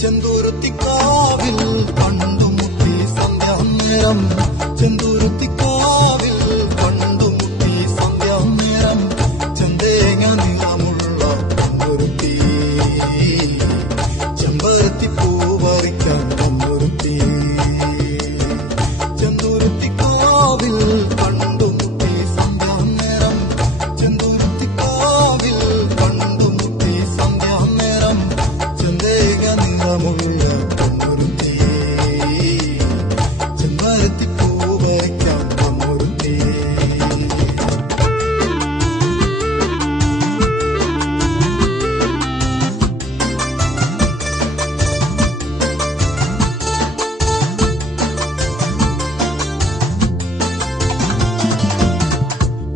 ചെന്തുരുത്തിക്കാവിൽ കണ്ടുമുട്ടി സന്ധ്യാനേരം ചെന്തുരുത്തിക്കാവിൽ കണ്ടുമുട്ടി സന്ധ്യാനേരം ചെന്തേങ്ങ നിറമുള്ള പൊന്നൊരുത്തി ചെമ്പരത്തി പൂവറിക്കാൻ പൊന്നൊരുത്തി ചെന്തുരുത്തിക്കാവിൽ കണ്ടുമുട്ടി സന്ധ്യാനേരം ചെന്തുരുത്തിക്കാവിൽ കണ്ടുമുട്ടി സന്ധ്യാനേരം ചെന്തേങ്ങ നിറമുള്ള പൊന്നൊരുത്തി ചെമ്പരത്തി പൂവറിക്കാൻ പൊന്നൊരുത്തി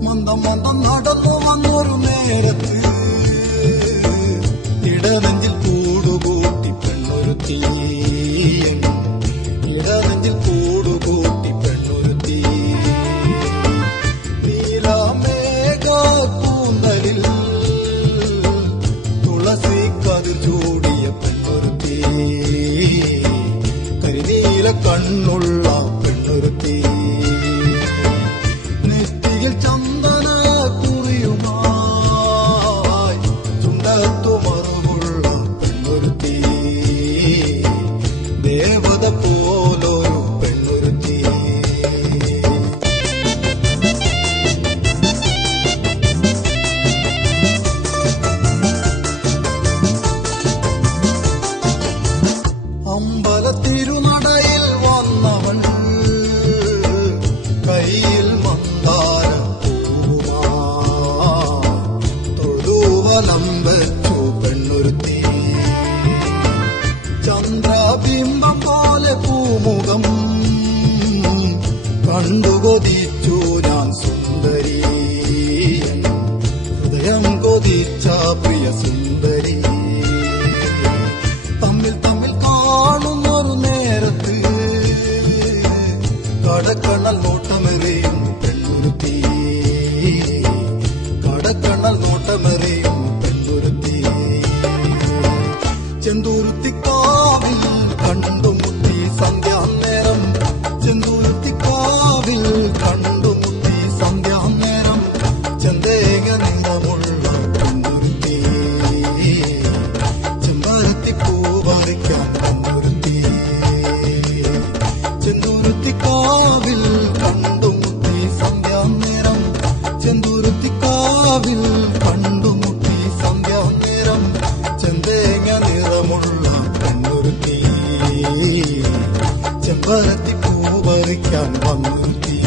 മന്ദം മന്ദം നടന്നു വന്നൊരു നേരത്ത് ഇടനെഞ്ചിൽ കൂടുകൂട്ടി പെണ്ണൊരുത്തി ഇടനെഞ്ചിൽ കൂടുകൂട്ടി പെണ്ണൊരുത്തി നീലമേഘ കൂന്തലിൽ തുളസി കതിർ ചൂടിയ പെണ്ണൊരുത്തി കരിനീല കണ്ണുള്ള പെണ്ണൊരുത്തി നെറ്റിയിൽ ചന്ദന കുറിയുമായി ചുണ്ടത്തു മറുമുള്ള പെണ്ണൊരുത്തി ദേവത പോലൊരു പെണ്ണൊരുത്തി അമ്പലത്തിരുനടയിൽ വന്നവൻ കയ്യിൽ മന്ദാര തൊഴുവലം വെച്ചു പെണ്ണൊരുത്തി ചന്ദ്രബിംബം പോലെ പൂമുഖം കണ്ടുകൊതിച്ചു ഞാൻ സുന്ദരി ഹൃദയം കൊതിച്ച പ്രിയ സുന്ദരി തമ്മിൽ തമ്മിൽ കാണുന്നൊരു നേരത്ത് കടക്കണ്ണൽ നോട്ടമെറിയും പെണ്ണൊരുത്തി കടക്കണ്ണൽ നോട്ടമെറിയും പെണ്ണൊരുത്തി ചെന്തുരുത്തിക്കാവിൽ കണ്ടുമുട്ടി സന്ധ്യാനേരം ചെന്തുരുത്തിക്കാവിൽ കണ്ടുമുട്ടി സന്ധ്യാനേരം ചെന്തേങ്ങ നിറമുള്ള പെണ്ണൊരുത്തി ചെമ്പരത്തി പൂവറിക്കാൻ പെണ്ണൊരുത്തി ചെന്തുരുത്തിക്കാവിൽ കണ്ടുമുട്ടി സന്ധ്യാനേരം ചെന്തുരുത്തിക്കാവിൽ കണ്ടുമുട്ടി സന്ധ്യാനേരം ചെന്തേങ്ങ നിറമുള്ള പെണ്ണൊരുത്തി ചെമ്പരത്തി പൂവറിക്കാൻ വന്നൊരുത്തി